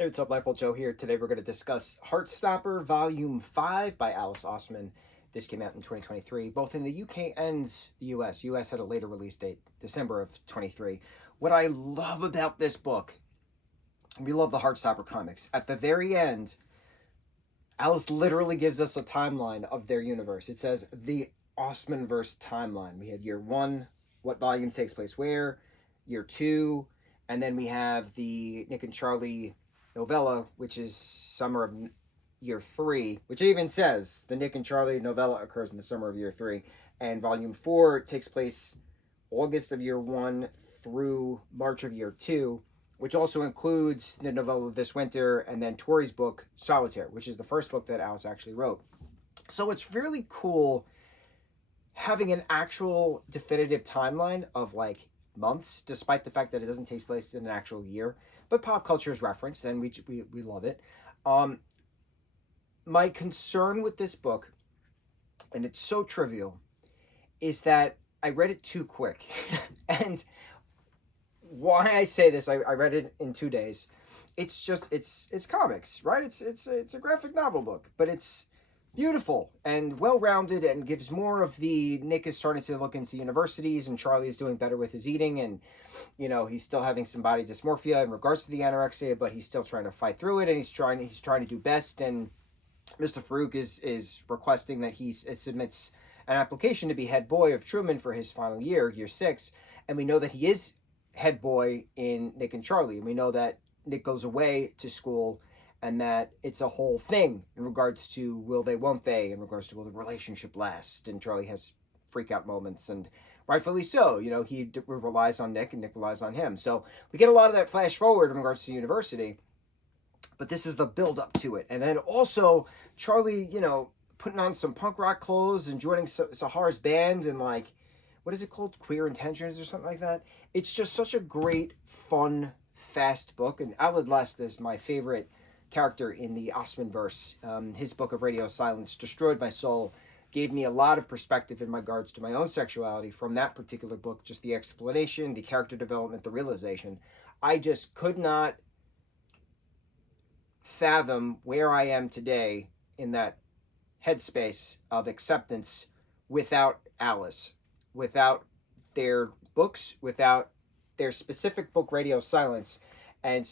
Hey, what's up, lightboltjoe here. Today we're going to discuss Heartstopper Volume 5 by Alice Oseman. This came out in 2023, both in the UK and the US. US had a later release date, December of 23. What I love about this book, we love the Heartstopper comics. At the very end, Alice literally gives us a timeline of their universe. It says the Osmanverse timeline. We had year 1, what volume takes place where, year 2, and then we have the Nick and Charlie novella, which is summer of year 3, which even says the Nick and Charlie novella occurs in the summer of year 3, and volume 4 takes place August of year 1 through March of year 2, which also includes the novella This Winter and then Tori's book Solitaire, which is the first book that Alice actually wrote. So it's really cool having an actual definitive timeline of like months, despite the fact that it doesn't take place in an actual year. But pop culture is referenced, and we love it. My concern with this book, and it's so trivial, is that I read it too quick. And why I say this, I read it in 2 days. It's just it's comics, right? It's a graphic novel book, but it's beautiful and well-rounded and gives more of the Nick is starting to look into universities and Charlie is doing better with his eating, and he's still having some body dysmorphia in regards to the anorexia, but he's still trying to fight through it, and he's trying to do best. And Mr. Farouk is requesting that he submits an application to be head boy of Truman for his final year 6, and we know that he is head boy in Nick and Charlie, and we know that Nick goes away to school and that it's a whole thing in regards to will they, won't they, in regards to will the relationship last, and Charlie has freak out moments, and rightfully so. He relies on Nick and Nick relies on him, so we get a lot of that flash forward in regards to university, but this is the build up to it. And then also Charlie, putting on some punk rock clothes and joining Sahara's band, and like, what is it called, Queer Intentions or something like that. It's just such a great, fun, fast book, and Aled Lest is my favorite character in the Osmanverse. His book of Radio Silence destroyed my soul, gave me a lot of perspective in regards to my own sexuality from that particular book. Just the explanation, the character development, the realization. I just could not fathom where I am today in that headspace of acceptance without Alice, without their books, without their specific book Radio Silence. And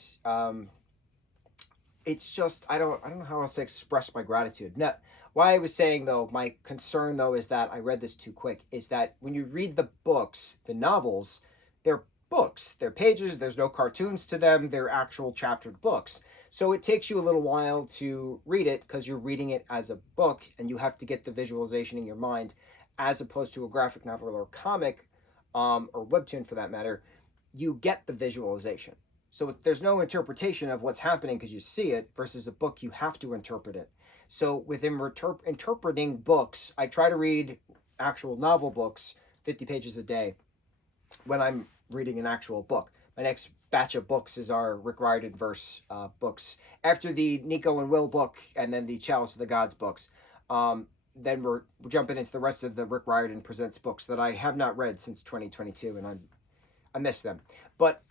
it's just I don't know how else to express my gratitude. Now, why I was saying though, my concern though is that I read this too quick, is that when you read the books, the novels, they're books, they're pages, there's no cartoons to them, they're actual chaptered books. So it takes you a little while to read it because you're reading it as a book and you have to get the visualization in your mind, as opposed to a graphic novel or comic, or webtoon for that matter. You get the visualization. So there's no interpretation of what's happening because you see it, versus a book, you have to interpret it. So within interpreting books, I try to read actual novel books, 50 pages a day, when I'm reading an actual book. My next batch of books is our Rick Riordan verse books. After the Nico and Will book and then the Chalice of the Gods books, then we're jumping into the rest of the Rick Riordan Presents books that I have not read since 2022, and I miss them. But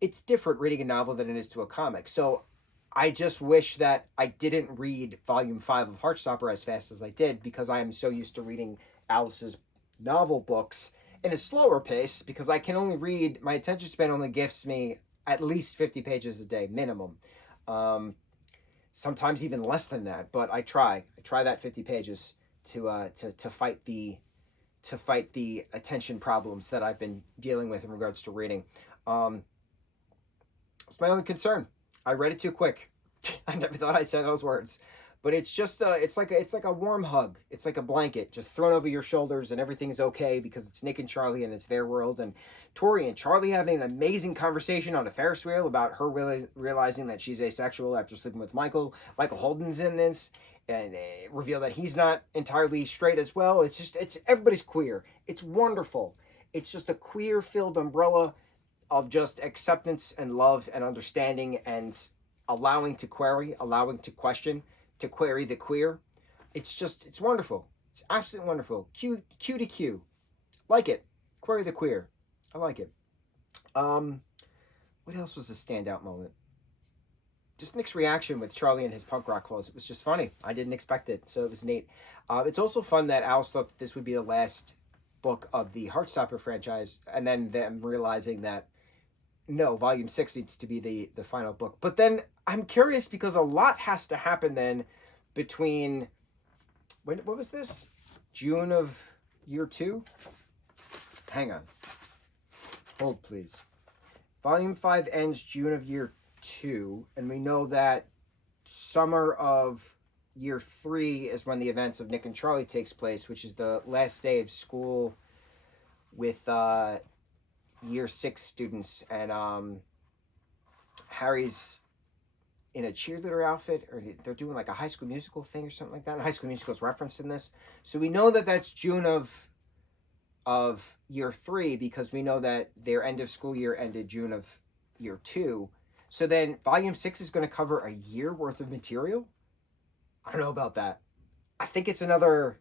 it's different reading a novel than it is to a comic. So I just wish that I didn't read volume 5 of Heartstopper as fast as I did, because I am so used to reading Alice's novel books in a slower pace, because I can only read, my attention span only gives me at least 50 pages a day minimum. Sometimes even less than that, but I try that 50 pages to fight the attention problems that I've been dealing with in regards to reading. It's my only concern. I read it too quick. I never thought I'd say those words, but it's just it's like a warm hug. It's like a blanket just thrown over your shoulders, and everything's okay because it's Nick and Charlie and it's their world. And Tori and Charlie having an amazing conversation on a Ferris wheel about her realizing that she's asexual after sleeping with Michael. Michael Holden's in this, and reveal that he's not entirely straight as well. It's everybody's queer. It's wonderful. It's just a queer-filled umbrella of just acceptance and love and understanding, and allowing to query, allowing to question, to query the queer. It's wonderful. It's absolutely wonderful. Q to Q. Like it. Query the queer. I like it. What else was a standout moment? just Nick's reaction with Charlie and his punk rock clothes. It was just funny. I didn't expect it, so it was neat. It's also fun that Alice thought that this would be the last book of the Heartstopper franchise, and then them realizing that no, volume 6 needs to be the final book. But then I'm curious because a lot has to happen then between what was this? June of year 2? Hang on. Hold, please. Volume 5 ends June of year 2, and we know that summer of year 3 is when the events of Nick and Charlie takes place, which is the last day of school with year 6 students, and Harry's in a cheerleader outfit, or they're doing like a High School Musical thing or something like that. And High School Musical is referenced in this, so we know that that's June of year 3 because we know that their end of school year ended June of year 2. So then volume 6 is going to cover a year worth of material. I don't know about that. I think it's another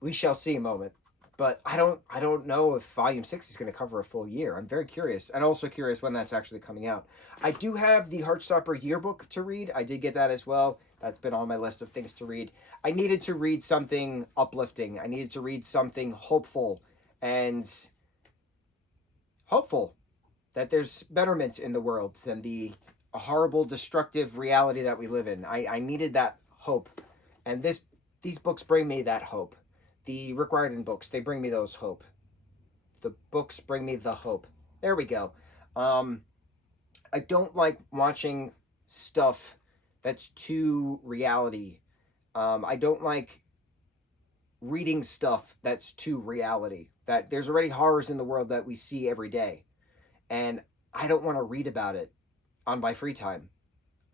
we shall see moment. But I don't know if volume 6 is going to cover a full year. I'm very curious, and also curious when that's actually coming out. I do have the Heartstopper yearbook to read. I did get that as well. That's been on my list of things to read. I needed to read something uplifting. I needed to read something hopeful and hopeful that there's betterment in the world than the horrible, destructive reality that we live in. I needed that hope, and these books bring me that hope. The Rick Riordan books, they bring me those hope. The books bring me the hope. There we go. I don't like watching stuff that's too reality. I don't like reading stuff that's too reality. That there's already horrors in the world that we see every day. And I don't want to read about it on my free time.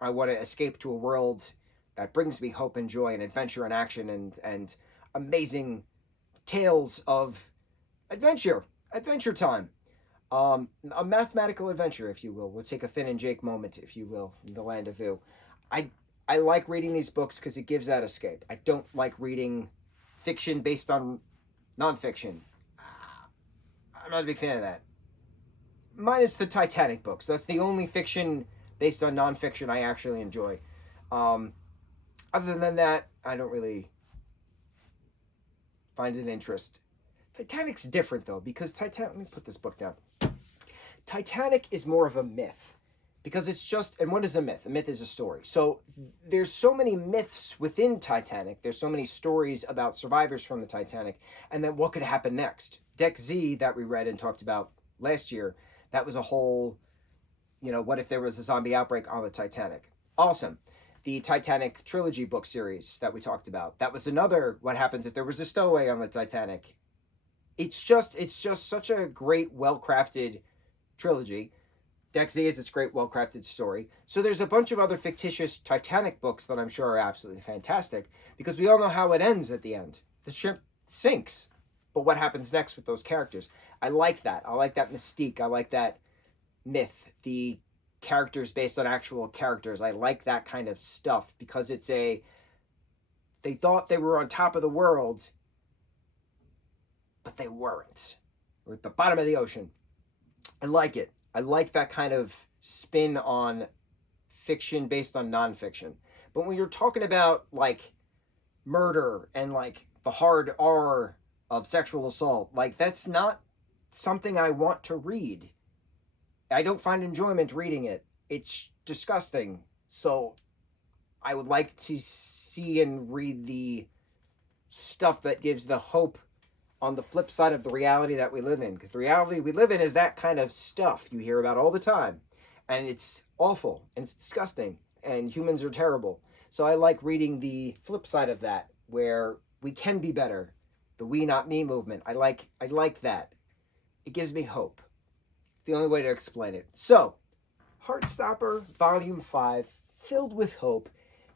I want to escape to a world that brings me hope and joy and adventure and action and amazing tales of adventure time. A mathematical adventure, if you will. We'll take a Finn and Jake moment, if you will, in the land of Vu. I like reading these books because it gives that escape. I don't like reading fiction based on nonfiction. I'm not a big fan of that. Minus the Titanic books. That's the only fiction based on nonfiction I actually enjoy. Other than that, I don't really find an interest. Titanic's different though, because let me put this book down. Titanic is more of a myth, because it's just, and what is a myth? A myth is a story. So there's so many myths within Titanic. There's so many stories about survivors from the Titanic, and then what could happen next. Deck Z that we read and talked about last year, that was a whole, what if there was a zombie outbreak on the Titanic? Awesome. The Titanic trilogy book series that we talked about, that was another what happens if there was a stowaway on the Titanic. It's just such a great, well-crafted trilogy. Deck Z is its great, well-crafted story. So there's a bunch of other fictitious Titanic books that I'm sure are absolutely fantastic, because we all know how it ends at the end. The ship sinks. But what happens next with those characters? I like that. I like that mystique. I like that myth. The characters based on actual characters. I like that kind of stuff because they thought they were on top of the world, but they weren't. We're at the bottom of the ocean. I like it. I like that kind of spin on fiction based on nonfiction. But when you're talking about like murder and like the hard R of sexual assault, like that's not something I want to read. I don't find enjoyment reading it. It's disgusting. So I would like to see and read the stuff that gives the hope on the flip side of the reality that we live in. Because the reality we live in is that kind of stuff you hear about all the time. And it's awful. And it's disgusting. And humans are terrible. So I like reading the flip side of that, where we can be better. The we not me movement. I like that. It gives me hope. The only way to explain it. So, Heartstopper, Volume 5, filled with hope.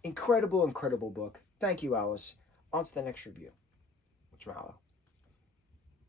Incredible, incredible book. Thank you, Alice. On to the next review. Mucho mahalo.